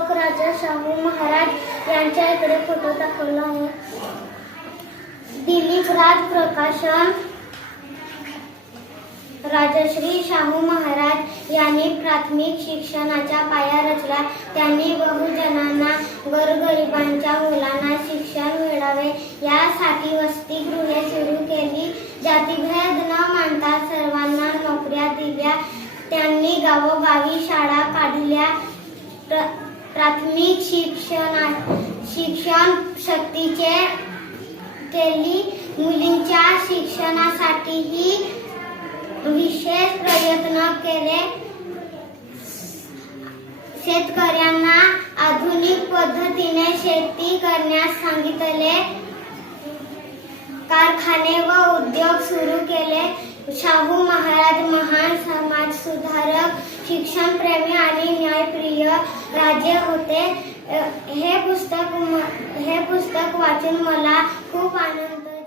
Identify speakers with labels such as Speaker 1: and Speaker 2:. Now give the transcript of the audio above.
Speaker 1: लोक राजा शाहू महाराज यांच्याकडे फोटो दाखवला आहे. दिलीप राज प्रकाशन. राजश्री शाहू महाराज यांनी प्राथमिक शिक्षणाचा पाया रचला त्यांनी बहुजनांना गरगरिबांच्या मुलांना शिक्षण मिळावे. यासाठी वसतिगृहे सुरू केली. जातीभेद न मानता सर्वांना नोकऱ्या दिल्या. त्यांनी गावोगावी शाळा काढल्या प्राथमिक शिक्षण शिक्षण शक्तीचे केली. मुलींच्या शिक्षणासाठीही विशेष प्रयत्न केले. शेतकऱ्यांना आधुनिक पद्धतीने शेती करण्यास सांगितले. कारखाने व उद्योग सुरू केले. शाहू महाराज महान समाज सुधारक शिक्षणप्रेमी आणि न्यायप्रिय राजे होते हे पुस्तक हे पुस्तक वाचून मला खूप आनंद